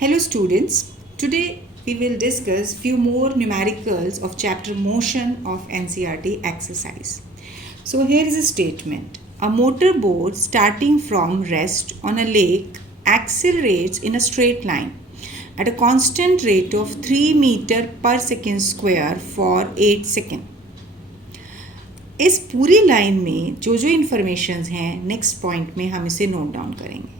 Hello students, today we will discuss few more numericals of chapter motion of NCERT exercise. So here is a statement. A motorboat starting from rest on a lake accelerates in a straight line at a constant rate of 3 meter per second square for 8 seconds. इस पूरी line में जो जो information हैं next point में हम इसे note down करेंगे.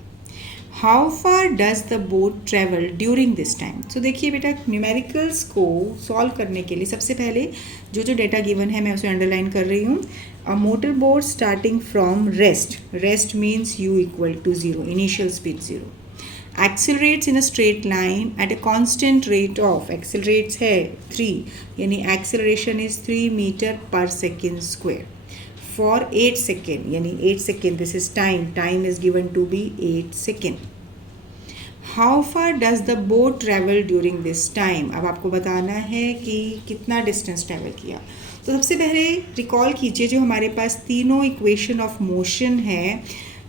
How far does the boat travel during this time. So देखिए बेटा, न्यूमेरिकल्स को सॉल्व करने के लिए सबसे पहले जो जो डेटा गिवन है मैं उसे अंडरलाइन कर रही हूँ. A motor boat starting from rest means u equal to 0, initial speed 0. Accelerates in a straight line at a constant rate of, accelerates है 3 यानी acceleration is 3 metre per second square for 8 seconds, यानी 8 seconds, this is time is given to be 8 seconds. How far does the boat travel during this time? अब आपको बताना है कि कितना distance travel किया. तो सबसे पहले रिकॉल कीजिए जो हमारे पास तीनों इक्वेशन ऑफ मोशन है,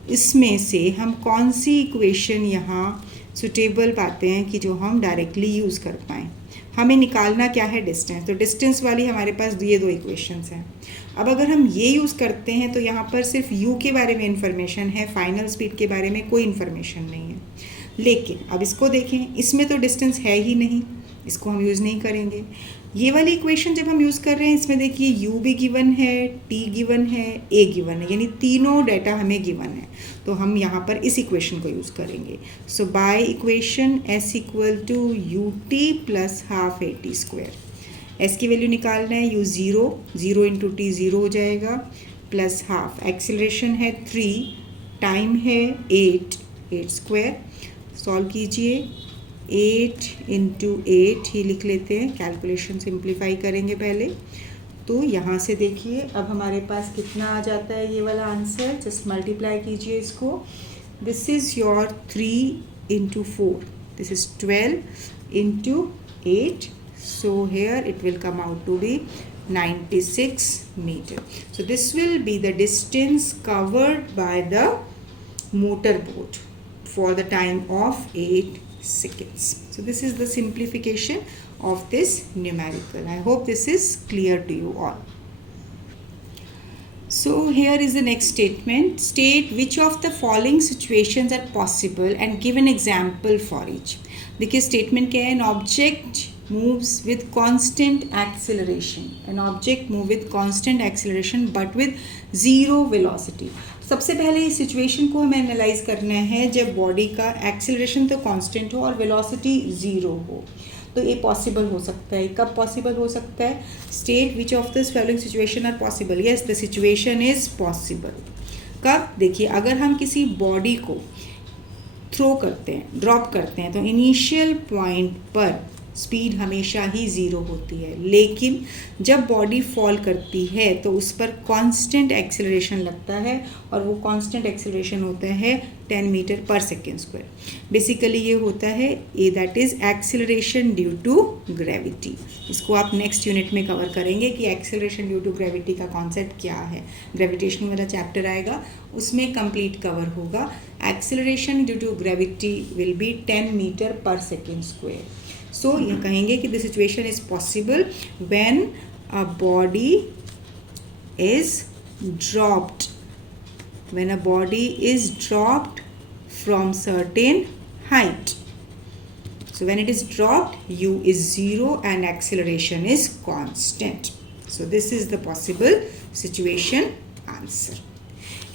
इसमें से हम कौन सी इक्वेशन यहाँ सुटेबल पाते हैं कि जो हम डायरेक्टली यूज़ कर पाएँ. हमें निकालना क्या है, डिस्टेंस. तो डिस्टेंस वाली हमारे पास ये दो इक्वेशंस हैं. अब अगर हम ये यूज़ करते हैं तो यहाँ पर सिर्फ u के बारे में इन्फॉर्मेशन है, फाइनल स्पीड के बारे में कोई इन्फॉर्मेशन नहीं है. लेकिन अब इसको देखें, इसमें तो डिस्टेंस है ही नहीं, इसको हम यूज़ नहीं करेंगे. ये वाली इक्वेशन जब हम यूज़ कर रहे हैं इसमें देखिए u भी गिवन है, t गिवन है, a गिवन है, यानी तीनों डाटा हमें गिवन है. तो हम यहाँ पर इस इक्वेशन को यूज़ करेंगे. So by equation s equal to u t plus half a t square. s की वैल्यू निकालना है, u 0 इंटू टी 0 हो जाएगा, प्लस हाफ. एक्सीलरेशन है 3, टाइम है 8 स्क्वायर. सॉल्व कीजिए, 8 इंटू 8 ही लिख लेते हैं, कैलकुलेशन सिंप्लीफाई करेंगे पहले. तो यहाँ से देखिए अब हमारे पास कितना आ जाता है ये वाला आंसर. जस्ट मल्टीप्लाई कीजिए इसको. This is your 3 into 4, this is 12 into 8. So here it will come out to be 96 meter. So this will be the distance covered by the motorboat for the time of 8 seconds. So this is the simplification of this numerical. I hope this is clear to you all. So here is the next statement. State which of the following situations are possible and give an example for each. देखिए statement क्या है. An object moves with constant acceleration. An object move with constant acceleration but with zero velocity. सबसे पहले इस situation को हमें analyse करना है जब बॉडी का एक्सेलरेशन तो कांस्टेंट हो और वेलोसिटी 0 हो. तो ये पॉसिबल हो सकता है. कब पॉसिबल हो सकता है? State which of this following situation are possible. Yes, the situation is possible. कब? देखिए, अगर हम किसी बॉडी को थ्रो करते हैं, ड्रॉप करते हैं, तो इनिशियल पॉइंट पर स्पीड हमेशा ही 0 होती है. लेकिन जब बॉडी फॉल करती है तो उस पर कांस्टेंट एक्सेलरेशन लगता है और वो कांस्टेंट एक्सेलरेशन होता है 10 metre per second square. Basically ये होता है a, that is acceleration due to gravity. इसको आप नेक्स्ट यूनिट में कवर करेंगे कि एक्सेलरेशन ड्यू टू ग्रेविटी का कॉन्सेप्ट क्या है. ग्रेविटेशन वाला चैप्टर आएगा, उसमें कंप्लीट कवर होगा. Acceleration due to gravity will be 10 metre per second square. So ये कहेंगे कि the situation is possible when a body is dropped, when a body is dropped from certain height. So when it is dropped, u is 0 and acceleration is constant. So this is the possible situation answer.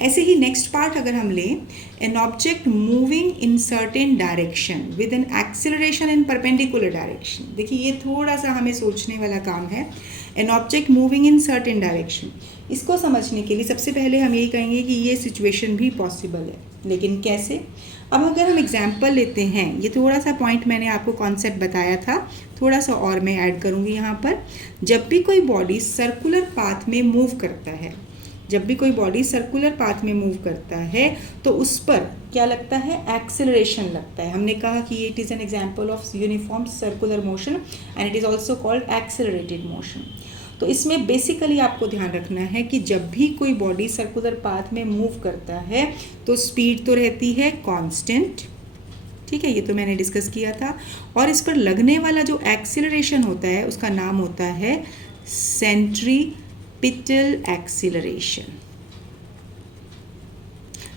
ऐसे ही next part अगर हम लें, an object moving in certain direction with an acceleration in perpendicular direction. देखिए ये थोड़ा सा हमें सोचने वाला काम है. An object moving in certain direction, इसको समझने के लिए सबसे पहले हम यही कहेंगे कि ये सिचुएशन भी पॉसिबल है. लेकिन कैसे? अब अगर हम एग्जाम्पल लेते हैं, ये थोड़ा सा पॉइंट मैंने आपको कॉन्सेप्ट बताया था, थोड़ा सा और मैं ऐड करूँगी यहाँ पर. जब भी कोई बॉडी सर्कुलर पाथ में मूव करता है, जब भी कोई बॉडी सर्कुलर पाथ में मूव करता है तो उस पर क्या लगता है? एक्सेलरेशन लगता है. हमने कहा कि it is an example of uniform circular motion and it is also called accelerated motion. तो इसमें बेसिकली आपको ध्यान रखना है कि जब भी कोई बॉडी सर्कुलर पाथ में मूव करता है तो स्पीड तो रहती है कांस्टेंट, ठीक है, ये तो मैंने डिस्कस किया था। और इस पर लगने वाला जो एक्सीलरेशन होता है उसका नाम होता है सेंट्रीपिटल एक्सीलरेशन।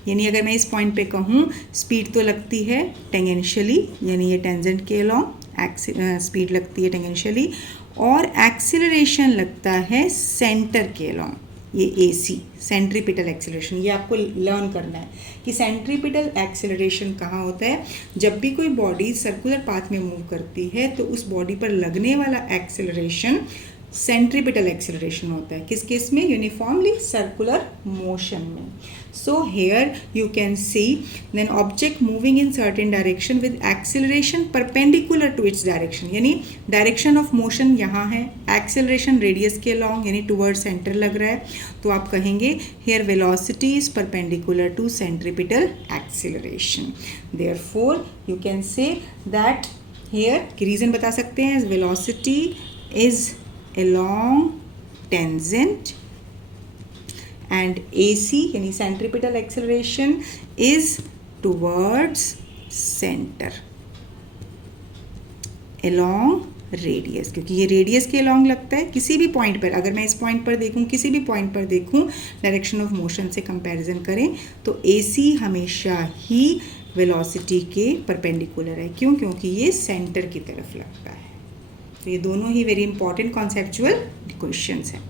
यानी अगर मैं इस पॉइंट पे कहूँ स्पीड तो लगती है टेंजेंशियली, यानी ये टेंजेंट के अलॉन्ग स्पीड लगती है टेंजेंशियली, और एक्सीलरेशन लगता है सेंटर के अलॉन्ग, ये AC सेंट्रीपिटल एक्सीलरेशन। ये आपको लर्न करना है कि सेंट्रीपिटल एक्सीलरेशन कहाँ होता है। जब भी कोई बॉडी सर्कुलर पाथ में मूव करती है तो उस बॉडी पर लगने वाला एक्सीलरेशन सेंट्रीपिटल एक्सीलरेशन होता है। किस केस में? यूनिफॉर्मली सर्कुलर मोशन में। So here you can see then object moving in certain direction with acceleration perpendicular to its direction, यानी डायरेक्शन ऑफ मोशन यहाँ है, एक्सीलरेशन रेडियस के अलॉन्ग यानी टुवर्ड सेंटर लग रहा है, तो आप कहेंगे here velocity is perpendicular to centripetal acceleration. Therefore you can say that here की रीजन बता सकते हैं, velocity is along tangent and AC यानी centripetal acceleration is towards center along radius, क्योंकि ये रेडियस के अलॉन्ग लगता है किसी भी पॉइंट पर। अगर मैं इस पॉइंट पर देखूँ, किसी भी पॉइंट पर देखूँ, डायरेक्शन ऑफ मोशन से कंपैरिजन करें तो AC हमेशा ही वेलोसिटी के परपेंडिकुलर है। क्यों? क्योंकि ये सेंटर की तरफ लगता है। तो ये दोनों ही वेरी इंपॉर्टेंट कॉन्सेप्चुअल क्वेश्चंस हैं।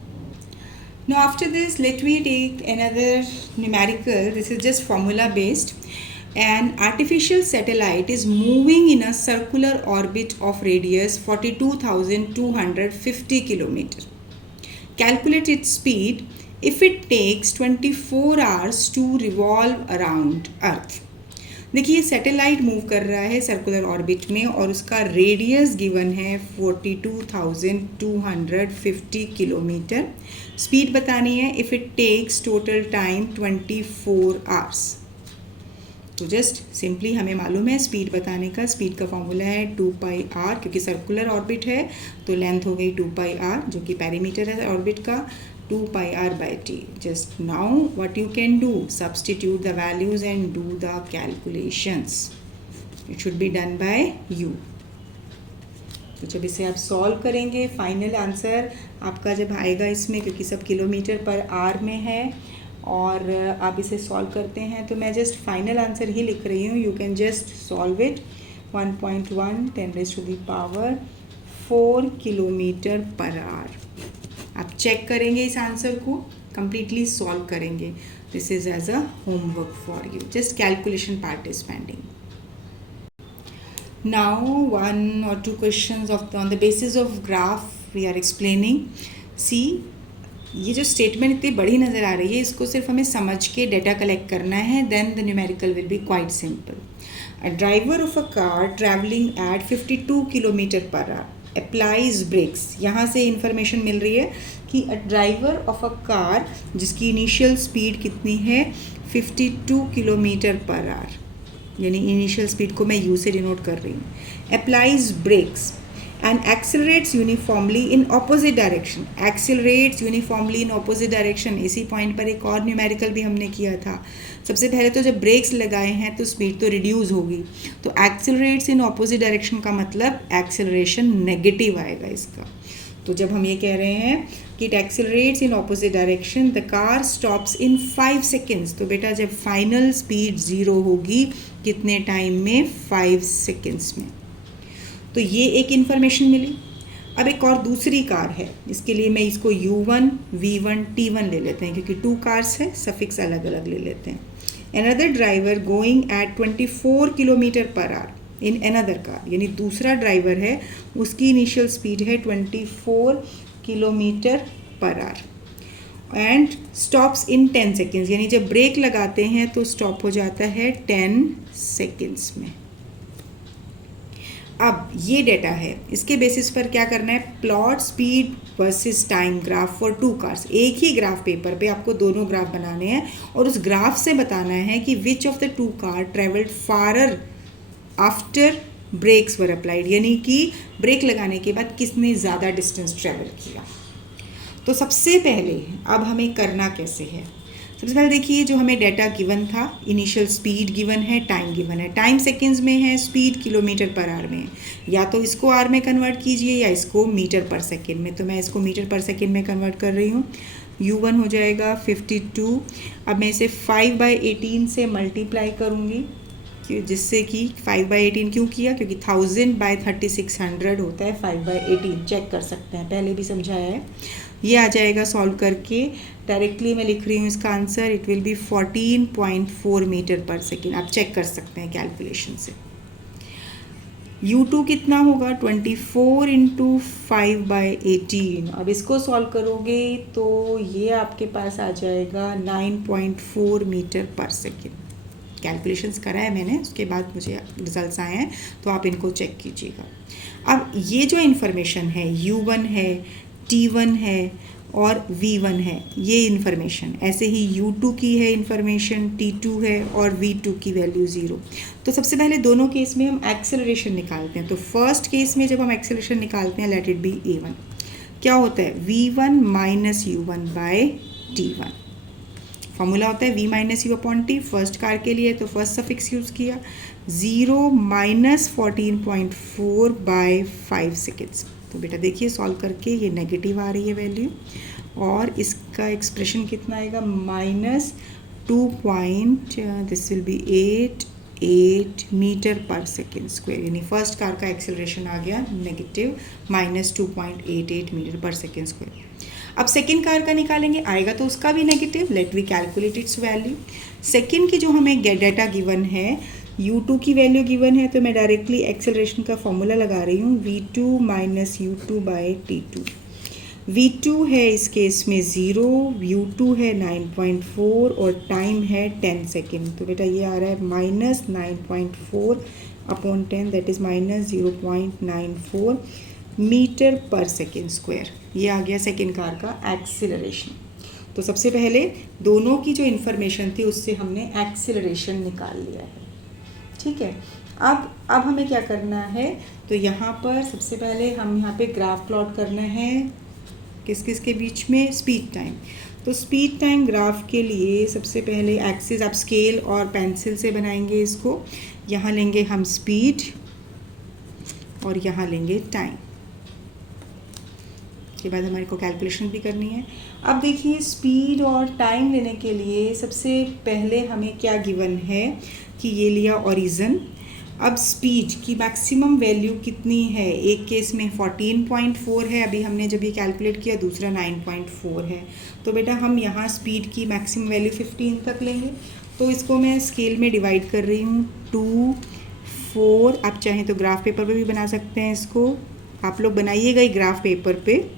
Now after this let me take another numerical, this is just formula based. An artificial satellite is moving in a circular orbit of radius 42,250 km. Calculate its speed if it takes 24 hours to revolve around Earth. देखिए satellite move कर रहा है circular orbit में और उसका radius given है 42,250 kilometre. Speed बतानी है if it takes total time 24 hours. तो जस्ट सिंपली हमें मालूम है स्पीड बताने का, स्पीड का फॉर्मूला है 2πr, क्योंकि सर्कुलर ऑर्बिट है तो लेंथ हो गई 2πr जो कि पेरीमीटर है ऑर्बिट का, 2πr/t. Just now what you can do, substitute the values and do the calculations. It should be done by you. तो जब इसे आप सॉल्व करेंगे फाइनल आंसर आपका जब आएगा इसमें, क्योंकि सब किलोमीटर पर आर में है और आप इसे सॉल्व करते हैं, तो मैं जस्ट फाइनल आंसर ही लिख रही हूँ। You can just solve it 1.1 10⁴ kilometre per hour. आप चेक करेंगे इस आंसर को, कंप्लीटली सॉल्व करेंगे। This is as a homework for you, just calculation part is pending. Now 1 or 2 questions on the basis of graph we are explaining. See, ये जो statement इतनी बड़ी नज़र आ रही है, इसको सिर्फ हमें समझ के डेटा कलेक्ट करना है, then the numerical will be quite simple. A driver of a car travelling at 52 kilometre per hour applies brakes. यहाँ से इंफॉर्मेशन मिल रही है कि a driver of a car जिसकी इनिशियल स्पीड कितनी है 52 किलोमीटर पर आवर, यानी इनिशियल स्पीड को मैं यू से डिनोट कर रही हूँ, applies brakes and accelerates uniformly in opposite direction. Accelerates uniformly in opposite direction, इसी पॉइंट पर एक और न्यूमेरिकल भी हमने किया था। सबसे पहले तो जब ब्रेक्स लगाए हैं तो स्पीड तो रिड्यूस होगी, तो एक्सेलरेट्स इन ऑपोजिट डायरेक्शन का मतलब एक्सेलरेशन नेगेटिव आएगा इसका। तो जब हम ये कह रहे हैं कि it accelerates in opposite direction, the car stops in 5 seconds, तो बेटा जब फाइनल स्पीड 0 होगी कितने टाइम में? 5 सेकेंड्स में। तो ये एक इन्फॉर्मेशन मिली। अब एक और दूसरी कार है, इसके लिए मैं इसको U1, V1, T1 ले लेते हैं, क्योंकि 2 कार्स है, सफिक्स अलग अलग ले लेते हैं। Another driver going at 24 kilometre per our in another car, यानी दूसरा ड्राइवर है उसकी इनिशियल स्पीड है 24 kilometre per our and stops in 10 seconds, यानी जब ब्रेक लगाते हैं तो स्टॉप हो जाता है 10 सेकेंड्स में। अब ये डेटा है, इसके बेसिस पर क्या करना है? Plot speed versus time graph for 2 cars. एक ही ग्राफ पेपर पे आपको दोनों ग्राफ बनाने हैं और उस ग्राफ से बताना है कि which of the 2 car travelled farther after brakes were applied, यानी कि ब्रेक लगाने के बाद किसने ज़्यादा डिस्टेंस ट्रेवल किया। तो सबसे पहले अब हमें करना कैसे है? सबसे पहले देखिए जो हमें डाटा गिवन था, इनिशियल स्पीड गिवन है, टाइम गिवन है। टाइम सेकेंड्स में है, स्पीड किलोमीटर पर आवर में है। या तो इसको आर में कन्वर्ट कीजिए या इसको मीटर पर सेकेंड में। तो मैं इसको मीटर पर सेकेंड में कन्वर्ट कर रही हूँ। U1 हो जाएगा 52। अब मैं इसे 5/18 से मल्टीप्लाई करूँगी, जिससे कि 5/18 क्यों किया, क्योंकि 1000/3600 होता है 5/18। चेक कर सकते हैं, पहले भी समझाया है। ये आ जाएगा सॉल्व करके। डायरेक्टली मैं लिख रही हूँ इसका answer, it will be 14.4 metre per second. आप चेक कर सकते हैं कैलकुलेशन से। U2 कितना होगा, 24 इंटू 5/18। अब इसको सॉल्व करोगे तो ये आपके पास आ जाएगा 9.4 मीटर पर सेकेंड। कैलकुलेशंस करा है मैंने, उसके बाद मुझे रिजल्ट्स आए हैं, तो आप इनको चेक कीजिएगा। अब ये जो इन्फॉर्मेशन है, U1 है, T1 है और V1 है, ये इन्फॉर्मेशन। ऐसे ही U2 की है इन्फॉर्मेशन, T2 है और V2 की वैल्यू 0। तो सबसे पहले दोनों केस में हम एक्सेलरेशन निकालते हैं। तो फर्स्ट केस में जब हम एक्सेलरेशन निकालते हैं, लेट इट बी A1, क्या होता है, V1 माइनस U1/T1। फॉर्मूला होता है V minus U upon T। First car के लिए तो फर्स्ट सफिक्स यूज़ किया, 0 माइनस 14.4/5 सेकेंड्स। तो बेटा देखिए सॉल्व करके ये नेगेटिव आ रही है वैल्यू, और इसका एक्सप्रेशन कितना आएगा, -2. This will be 8 metre per second square. यानी फर्स्ट कार का एक्सेलरेशन आ गया negative -2.88 metre per second square. अब सेकेंड कार का निकालेंगे, आएगा तो उसका भी negative. Let we calculate its value. Second की जो हमें डाटा गिवन है, U2 की वैल्यू गिवन है, तो मैं डायरेक्टली एक्सेलरेशन का फॉर्मूला लगा रही हूँ, V2 माइनस U2/T2। V2 है इस केस में 0, U2 है 9.4 और टाइम है 10 सेकेंड। तो बेटा ये आ रहा है -9.4/10, that is -0.94 metre per second square. ये आ गया सेकेंड कार का एक्सेलरेशन। तो सबसे पहले दोनों की जो इन्फॉर्मेशन थी उससे हमने एक्सेलरेशन निकाल लिया है, ठीक है। अब हमें क्या करना है, तो यहाँ पर सबसे पहले हम यहाँ पे ग्राफ प्लॉट करना है, किस किस के बीच में, स्पीड टाइम। तो स्पीड टाइम ग्राफ के लिए सबसे पहले एक्सिस आप स्केल और पेंसिल से बनाएंगे इसको। यहाँ लेंगे हम स्पीड और यहाँ लेंगे टाइम। के बाद हमारे को कैलकुलेशन भी करनी है। अब देखिए स्पीड और टाइम लेने के लिए सबसे पहले हमें क्या गिवन है कि ये लिया ओरिजिन। अब स्पीड की मैक्सिमम वैल्यू कितनी है, एक केस में 14.4 है, अभी हमने जब ये कैलकुलेट किया, दूसरा 9.4 है। तो बेटा हम यहाँ स्पीड की मैक्सिमम वैल्यू 15 तक लेंगे। तो इसको मैं स्केल में डिवाइड कर रही हूँ, 2, 4। आप चाहें तो ग्राफ पेपर पे भी बना सकते हैं इसको, आप लोग बनाइएगा ही ग्राफ पेपर पे,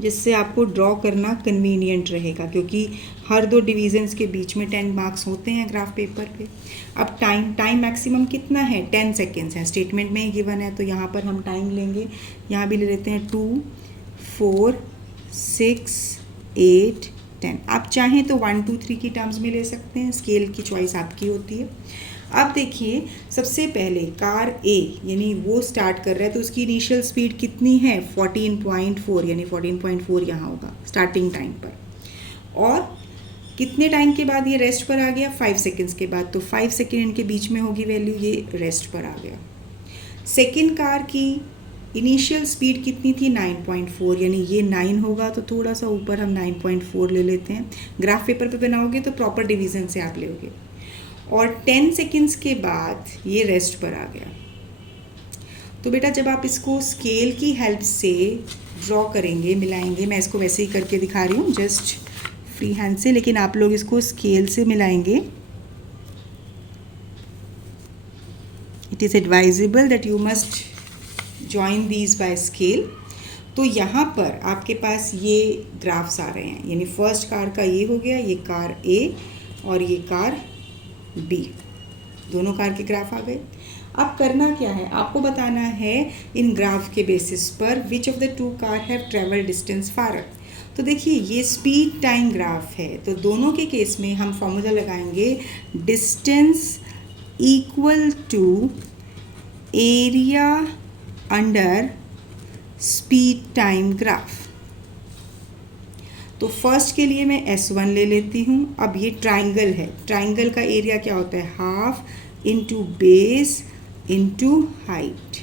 जिससे आपको ड्रॉ करना कन्वीनियंट रहेगा, क्योंकि हर दो डिवीजन्स के बीच में 10 मार्क्स होते हैं ग्राफ पेपर पे। अब टाइम मैक्सिमम कितना है, 10 सेकेंड्स है, स्टेटमेंट में ही गिवन है। तो यहाँ पर हम टाइम लेंगे, यहाँ भी ले लेते हैं 2, 4, 6, 8, 10। आप चाहें तो 1, 2, 3 की टर्म्स में ले सकते हैं, स्केल की चॉइस आपकी होती है। अब देखिए सबसे पहले कार ए यानी वो स्टार्ट कर रहा है, तो उसकी इनिशियल स्पीड कितनी है, 14.4, यानी 14.4 यहाँ होगा स्टार्टिंग टाइम पर। और कितने टाइम के बाद ये रेस्ट पर आ गया, 5 सेकेंड्स के बाद। तो 5 सेकेंड इनके बीच में होगी वैल्यू, ये रेस्ट पर आ गया। सेकेंड कार की इनिशियल स्पीड कितनी थी, 9.4, यानी ये 9 होगा, तो थोड़ा सा ऊपर हम 9.4 ले लेते हैं। ग्राफ पेपर पे बनाओगे तो प्रॉपर डिवीज़न से आप लोगे। और 10 सेकेंड्स के बाद ये रेस्ट पर आ गया। तो बेटा जब आप इसको स्केल की हेल्प से ड्रॉ करेंगे, मिलाएंगे, मैं इसको वैसे ही करके दिखा रही हूँ जस्ट फ्री हैंड से, लेकिन आप लोग इसको स्केल से मिलाएंगे। It is advisable that you must join these by scale. तो यहाँ पर आपके पास ये ग्राफ्स आ रहे हैं, यानी फर्स्ट कार का ये हो गया, ये कार ए और ये कार बी, दोनों कार के ग्राफ आ गए। अब करना क्या है, आपको बताना है इन ग्राफ के बेसिस पर which of the two car have travel distance farther. तो देखिए ये स्पीड टाइम ग्राफ है, तो दोनों के केस में हम फॉर्मूला लगाएंगे, distance equal to area under speed time graph. तो फर्स्ट के लिए मैं S1 ले लेती हूँ। अब ये ट्राइंगल है, ट्राइंगल का एरिया क्या होता है, half into base into height,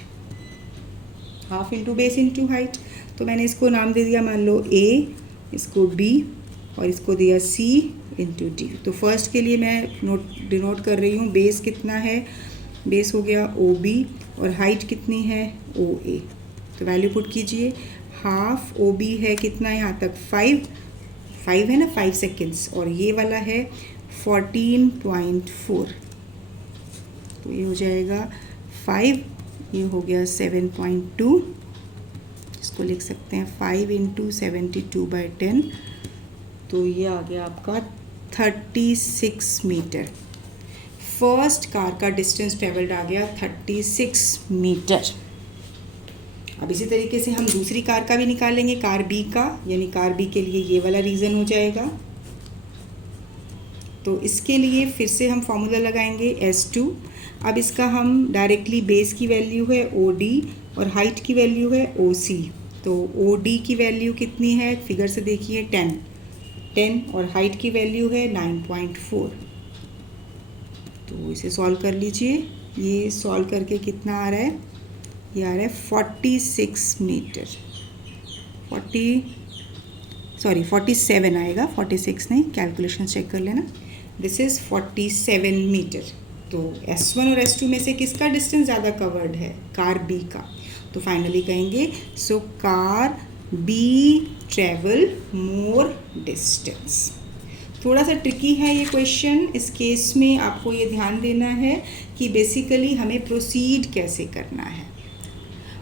half into base into height. तो मैंने इसको नाम दे दिया, मान लो A, इसको B और इसको दिया C इंटू D। तो फर्स्ट के लिए मैं डिनोट कर रही हूँ, बेस कितना है, बेस हो गया OB और हाइट कितनी है OA। तो वैल्यू पुट कीजिए, हाफ OB है कितना यहाँ तक 5 है ना, 5 सेकेंड्स, और ये वाला है 14.4। तो ये हो जाएगा 5, ये हो गया 7.2, इसको लिख सकते हैं 5 इंटू 72/10। तो ये आ गया आपका 36 मीटर। फर्स्ट कार का डिस्टेंस ट्रेवल्ड आ गया 36 मीटर। अब इसी तरीके से हम दूसरी कार का भी निकालेंगे, कार B का, यानी कार B के लिए ये वाला रीज़न हो जाएगा। तो इसके लिए फिर से हम फॉर्मूला लगाएंगे S2। अब इसका हम डायरेक्टली बेस की वैल्यू है OD और हाइट की वैल्यू है OC। तो OD की वैल्यू कितनी है, फिगर से देखिए 10 और हाइट की वैल्यू है 9.4। तो इसे सॉल्व कर लीजिए, ये सॉल्व करके कितना आ रहा है, ये आ रहा है 46 मीटर, 47 आएगा, 46 नहीं, कैलकुलेशन चेक कर लेना। This is 47 metre. तो S1 और S2 में से किसका डिस्टेंस ज़्यादा कवर्ड है, कार B का। तो फाइनली कहेंगे so car B travel more distance. थोड़ा सा ट्रिकी है ये क्वेश्चन, इस केस में आपको ये ध्यान देना है कि बेसिकली हमें प्रोसीड कैसे करना है।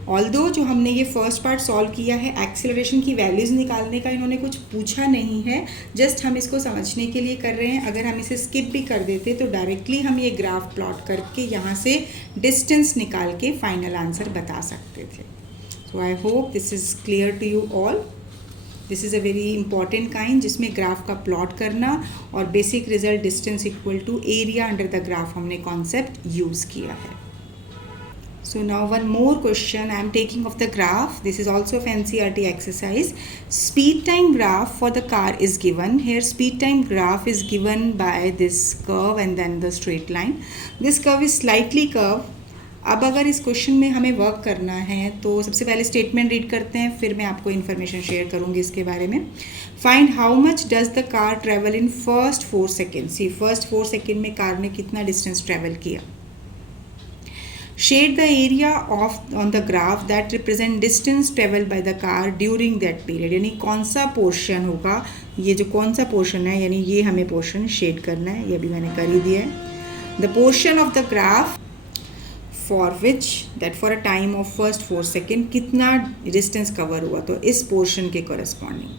ऑल्दो जो हमने ये फर्स्ट पार्ट सॉल्व किया है, एक्सेलरेशन की वैल्यूज़ निकालने का इन्होंने कुछ पूछा नहीं है, जस्ट हम इसको समझने के लिए कर रहे हैं। अगर हम इसे स्किप भी कर देते तो डायरेक्टली हम ये ग्राफ प्लॉट करके यहाँ से डिस्टेंस निकाल के फाइनल आंसर बता सकते थे। So I hope this is clear to you all. This is a very important kind, जिसमें ग्राफ का प्लॉट करना और basic result distance equal to area under the graph हमने कॉन्सेप्ट यूज़ किया है। So now one more question I am taking of the graph. This is also of NCERT exercise. Speed time graph for the car is given. Here speed time graph is given by this curve and then the straight line. This curve is slightly curved. अब अगर इस question में हमें work करना है तो सबसे पहले स्टेटमेंट रीड करते हैं, फिर मैं आपको इन्फॉर्मेशन शेयर करूंगी इसके बारे में। Find how much does the car travel in first 4 second. See first 4 second में कार ने कितना डिस्टेंस ट्रेवल किया। Shade the area on the graph that represent distance traveled by the car during that period। यानी कौन सा portion होगा, ये जो कौन सा पोर्शन है, यानी ये हमें पोर्शन शेड करना है, ये भी मैंने कर ही दिया है। The portion of the graph for which that for a time of first 4 second कितना डिस्टेंस कवर हुआ, तो इस पोर्शन के corresponding.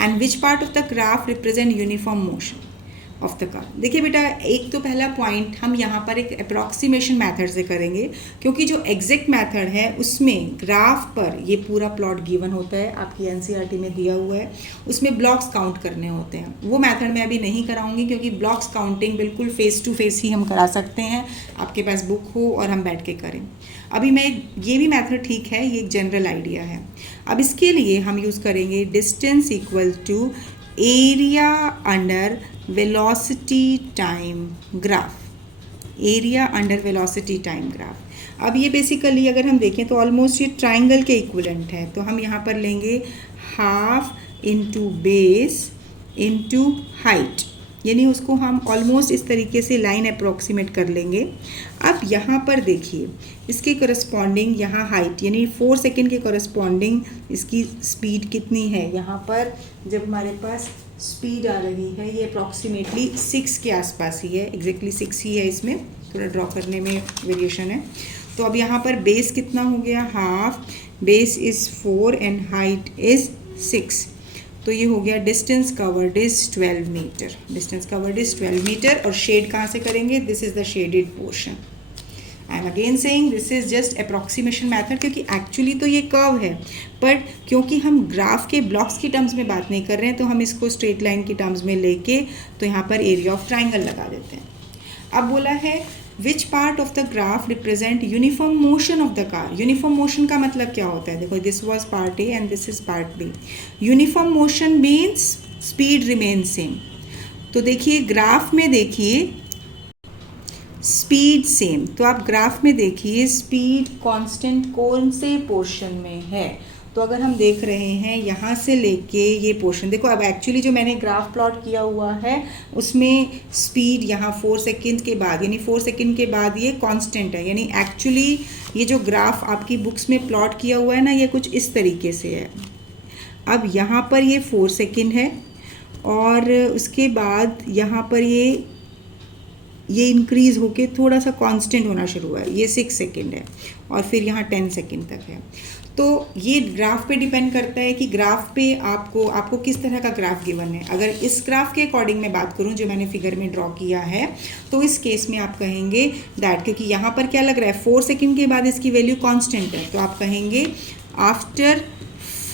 And which part of the graph represent uniform motion of the car. देखिए बेटा, एक तो पहला पॉइंट हम यहाँ पर एक अप्रॉक्सीमेशन मेथड से करेंगे, क्योंकि जो एग्जैक्ट मेथड है उसमें ग्राफ पर ये पूरा प्लॉट गिवन होता है, आपकी NCERT में दिया हुआ है, उसमें ब्लॉक्स काउंट करने होते हैं। वो मेथड मैं अभी नहीं कराऊंगी, क्योंकि ब्लॉक्स काउंटिंग बिल्कुल फेस टू फेस ही हम करा सकते हैं, आपके पास बुक हो और हम बैठ के करें। अभी मैं ये भी मेथड ठीक है, ये एक जनरल आइडिया है। अब इसके लिए हम यूज़ करेंगे distance equal to area under velocity time graph, area under velocity time graph. अब ये बेसिकली अगर हम देखें तो ऑलमोस्ट ये ट्राइंगल के इक्विवेलेंट है, तो हम यहाँ पर लेंगे half into base into height, यानी उसको हम ऑलमोस्ट इस तरीके से लाइन अप्रॉक्सीमेट कर लेंगे। अब यहाँ पर देखिए इसके करस्पॉन्डिंग यहाँ हाइट, यानी 4 सेकेंड के करस्पॉन्डिंग इसकी स्पीड कितनी है। यहाँ पर जब हमारे पास स्पीड आ रही है ये अप्रॉक्सीमेटली 6 के आसपास ही है, एग्जैक्टली 6 ही है, इसमें थोड़ा ड्रॉ करने में वेरिएशन है। तो अब यहाँ पर बेस कितना हो गया, half, base is 4 and height is 6। तो ये हो गया distance covered is 12 metre, distance covered is 12 metre. और शेड कहाँ से करेंगे, this is the shaded portion. I am again saying this is just approximation method, क्योंकि एक्चुअली तो ये कर्व है, बट क्योंकि हम ग्राफ के ब्लॉक्स की टर्म्स में बात नहीं कर रहे हैं तो हम इसको स्ट्रेट लाइन की टर्म्स में लेके तो यहाँ पर एरिया ऑफ ट्राइंगल लगा देते हैं। अब बोला है which part of the graph represent uniform motion of the car. Uniform motion का मतलब क्या होता है, देखो this was part A and this is part B. Uniform motion means speed remain same. तो देखिए ग्राफ में देखिए स्पीड सेम, तो आप ग्राफ में देखिए स्पीड कांस्टेंट कौन से पोर्शन में है। तो अगर हम देख रहे हैं यहाँ से लेके ये पोर्शन, देखो अब एक्चुअली जो मैंने ग्राफ प्लॉट किया हुआ है उसमें स्पीड यहाँ 4 सेकेंड के बाद, यानी 4 सेकेंड के बाद ये कांस्टेंट है, यानी एक्चुअली ये जो ग्राफ आपकी बुक्स में प्लॉट किया हुआ है ना, ये कुछ इस तरीके से है। अब यहाँ पर ये 4 सेकेंड है और उसके बाद यहाँ पर ये इंक्रीज़ होके थोड़ा सा कांस्टेंट होना शुरू हुआ है, ये 6 सेकेंड है और फिर यहाँ 10 सेकेंड तक है। तो ये ग्राफ पे डिपेंड करता है कि ग्राफ पे आपको किस तरह का ग्राफ गिवन है। अगर इस ग्राफ के अकॉर्डिंग मैं बात करूँ जो मैंने फिगर में ड्रॉ किया है, तो इस केस में आप कहेंगे दैट, क्योंकि यहाँ पर क्या लग रहा है 4 सेकेंड के बाद इसकी वैल्यू कांस्टेंट है, तो आप कहेंगे after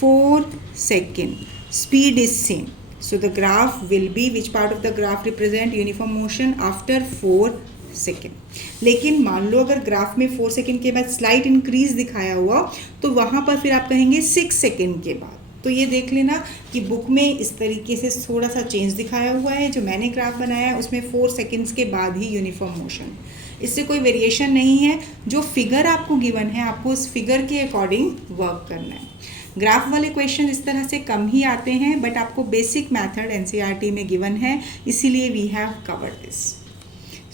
4 second speed is same. So the graph will be, which part of the graph represent uniform motion after 4 second. लेकिन मान लो अगर ग्राफ में 4 सेकेंड के बाद स्लाइट इंक्रीज दिखाया हुआ, तो वहाँ पर फिर आप कहेंगे 6 सेकेंड के बाद। तो ये देख लेना कि बुक में इस तरीके से थोड़ा सा चेंज दिखाया हुआ है, जो मैंने ग्राफ बनाया है उसमें 4 सेकेंड्स के बाद ही यूनिफॉर्म मोशन, इससे कोई वेरिएशन नहीं है। जो फिगर आपको गिवन है आपको उस फिगर के अकॉर्डिंग वर्क करना है। ग्राफ वाले क्वेश्चन इस तरह से कम ही आते हैं, बट आपको बेसिक मेथड एनसीईआरटी में गिवन है, इसीलिए we have covered this.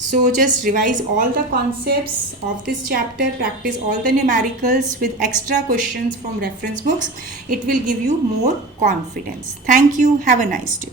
So just revise all the concepts of this chapter, practice all the numericals with extra questions from reference books. It will give you more confidence. Thank you. Have a nice day.